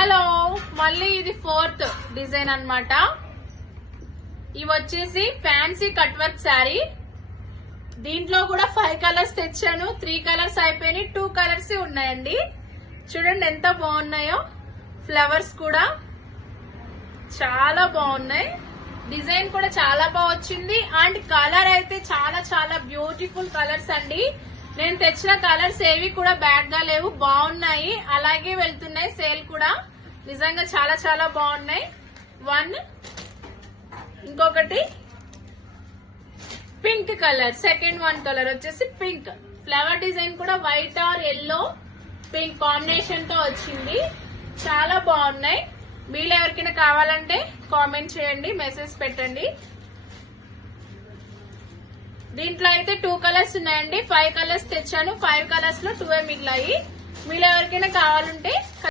Hello, మళ్ళీ ఇది 4th design అన్నమాట. ఇవి వచ్చేసి ఫ్యాన్సీ కట్ వర్క్ శారీ. దీంట్లో కూడా 5 కలర్స్ తెచ్చాను. 3 కలర్స్ అయిపోయినాయి, 2 కలర్స్ ఉన్నాయండి. చూడండి ఎంత బాగున్నాయో. ఫ్లవర్స్ కూడా చాలా బాగున్నాయి. డిజైన్ కూడా చాలా బాగా వచ్చింది. అండ్ కలర్ అయితే చాలా చాలా బ్యూటిఫుల్ కలర్స్ అండి. నేను తెచ్చిన కలర్స్ ఏవి కూడా బ్యాడ్ గా లేవు, బాగున్నాయి. అలాగే వెళ్తున్నాయి సేల్ కూడా. నిజంగా చాలా చాలా బాగున్నాయి. ఇంకొకటి పింక్ కలర్, సెకండ్ కలర్ వచ్చేసి పింక్. ఫ్లవర్ డిజైన్ కూడా white or yellow pink combination తో వచ్చింది. చాలా బాగున్నాయి. మీరు ఎవరికైనా కావాలంటే కామెంట్ చేయండి, మెసేజ్ పెట్టండి. దీంట్లో అయితే 2 కలర్స్ ఉన్నాయండి. 5 కలర్స్ తెచ్చాను. 5 కలర్స్ లో 2 మిగిలాయి. మీరు ఎవరికైనా కావాలంటే